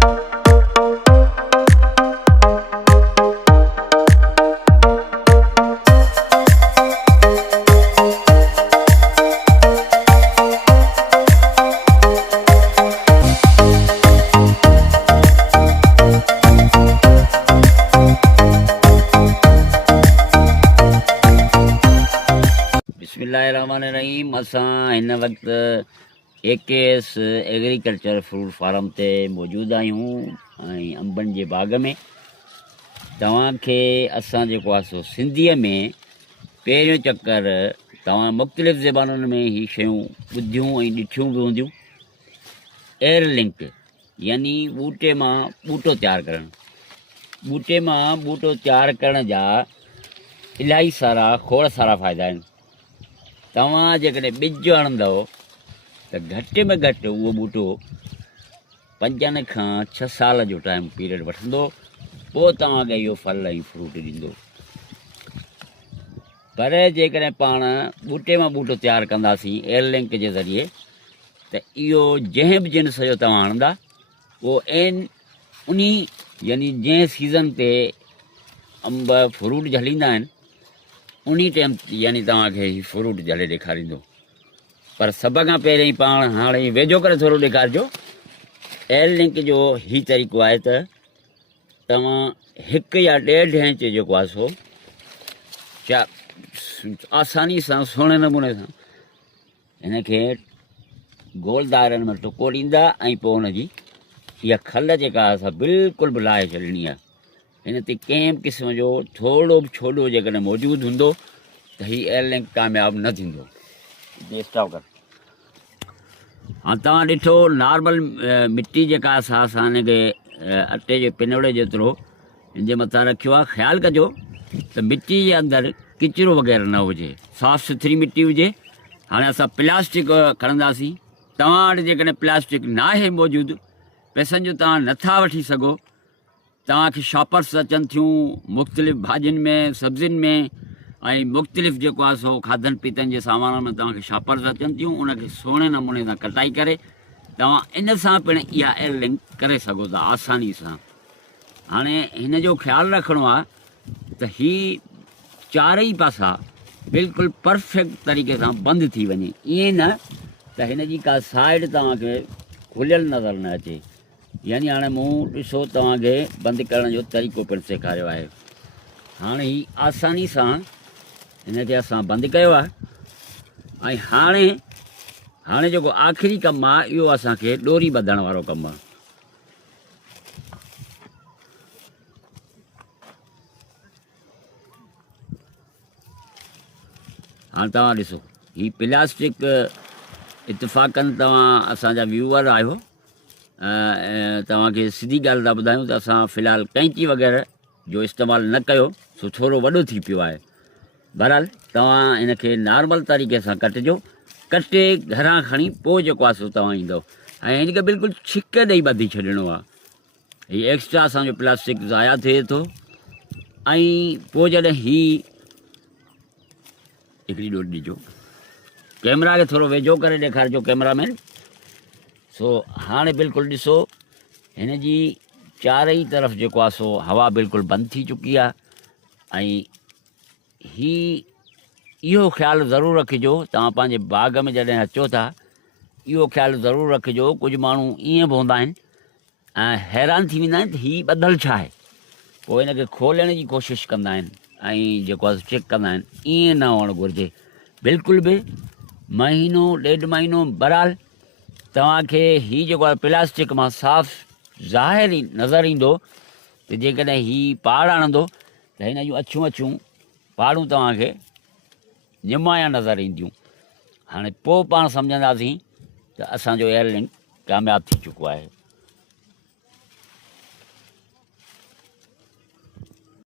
बिस्मिल्लाहिर्रहमानिर्रहीम। असां हिन वक़्तु AKS एग्रीकल्चर फ्रूट फार्म ते मौजूदु आहियूं ऐं अंबनि जे बाग़ में। तव्हांखे असां जेको आहे सो सिंधीअ में पहिरियों चकर तव्हां मुख़्तलिफ़ ज़बानुनि में ही शयूं ॿुधियूं ऐं ॾिठियूं बि हूंदियूं। एयर लिंक यानी ॿूटे मां ॿूटो तयारु करणु। ॿूटे मां ॿूटो तयारु करण जा इलाही सारा खोड़ सारा फ़ाइदा आहिनि। तव्हां जेकॾहिं ॿिज हणंदव त घटि में घटि उहो ॿूटो 5 खां 6 साल जो टाइम पीरियड वठंदो, पोइ तव्हांखे इहो फल ऐं फ्रूट ॾींदो। पर जेकॾहिं पाण ॿूटे मां ॿूटो तयारु कंदासीं एयर लिंक जे ज़रिए, त इहो जंहिं बि जिन्स जो तव्हां हणंदा उहो उन यानी जंहिं सीज़न ते अंब फ्रूट झलींदा आहिनि उन टाइम यानी तव्हांखे ही फ्रूट झले ॾेखारींदो। पर सभ खां पहिरीं पाण हाणे वेझो करे थोरो ॾेखारिजो। एयर लिंक जो ही तरीक़ो आहे त तव्हां 1 या 1.5 इंच जेको आहे सो आसानी सां सुहिणे नमूने सां हिनखे गोल दायरनि में टुकोड़ींदा ऐं पोइ हुनजी इहा खल जेका आहे असां बिल्कुलु बि लाहे छॾणी आहे। हिन ते कंहिं बि क़िस्म जो थोरो बि छोॾो जेकॾहिं मौजूदु हूंदो त हीउ एयर लिंक कामयाबु न थींदो। स्टॉप कर। हा, तव्हां ॾिठो नॉर्मल मिटी जेका असां हिनखे अटे जे पिनवड़े जेतिरो हिन जे मथां रखियो आहे। ख़्यालु कजो त मिटी जे अंदरि किचिरो वग़ैरह न हुजे, साफ़ु सुथरी मिटी हुजे। हाणे असां प्लास्टिक खणंदासीं। तव्हां वटि जेकॾहिं प्लास्टिक न आहे मौजूदु, पैसनि जो तव्हां नथा वठी सघो, तव्हांखे शॉपर्स अचनि थियूं मुख़्तलिफ़ भाॼियुनि में, सब्ज़ियुनि में ऐं मुख़्तलिफ़ जेको आहे सो खाधनि पीतनि जे सामान में तव्हांखे शॉपर्स अचनि थियूं। उनखे सुहिणे नमूने सां कटाई करे तव्हां इन सां पिणु इहा एयर लिंक करे सघो था आसानी सां। हाणे हिन जो ख़्यालु रखिणो आहे त हीअ चारई पासा बिल्कुलु परफेक्ट तरीक़े सां बंदि थी वञे। ईअं न त हिन जी का साइड तव्हांखे खुलियल नज़र न अचे। यानी हाणे मूं ॾिसो तव्हांखे बंदि करण जो तरीक़ो पिणु सेखारियो आहे। हाणे ही आसानी सां हिनखे असां बंदि कयो आहे ऐं हाणे जेको आख़िरी कमु आहे इहो असांखे ॾोरी ॿधण वारो कमु आहे। हाणे तव्हां ॾिसो ही प्लास्टिक इतफ़ाक़नि तव्हां असांजा व्यूअर आहियो, तव्हांखे सिधी ॻाल्हि था ॿुधायूं त असां फ़िलहालु कैंची वग़ैरह जो इस्तेमालु न कयो, सो थोरो वॾो थी पियो आहे। बहरहाल तव्हां हिनखे नॉर्मल तरीक़े सां कटिजो, कटे घरां खणी पोइ जेको आहे सो तव्हां ईंदव ऐं हिनखे बिल्कुलु छिक ॾेई ॿधी छॾिणो आहे। हीअ एक्स्ट्रा असांजो प्लास्टिक ज़ाया थिए थो। ऐं पोइ जॾहिं हिकिड़ी ॾोरी ॾिजो, कैमरा खे थोरो वेझो करे ॾेखारिजो कैमरामैन। सो हाणे बिल्कुलु ॾिसो हिन जी चारई तरफ़ जेको आहे सो हवा बिल्कुलु बंदि थी चुकी आहे। ऐं इहो ख़्यालु ज़रूरु रखिजो, तव्हां पंहिंजे बाग़ में जॾहिं अचो था इहो ख़्यालु ज़रूरु रखिजो। कुझु माण्हू ईअं बि हूंदा आहिनि ऐं हैरान थी वेंदा आहिनि त हीअ ॿधल छा आहे, पोइ हिनखे खोलण जी कोशिशि कंदा आहिनि ऐं जेको आहे चेक कंदा आहिनि। ईअं न हुअणु घुरिजे बिल्कुलु बि। महीनो 1.5 महीनो बहरहाल तव्हांखे हीअ जेको आहे प्लास्टिक मां साफ़ु ज़ाहिर ई नज़र ईंदो त जेकॾहिं हीअ पहाड़ हणंदो त हिन जूं अछूं पहाड़ूं तव्हांखे निमाया नज़र ईंदियूं। हाणे पोइ पाण सम्झंदासीं त असांजो एयर लिंक कामयाबु थी चुको आहे।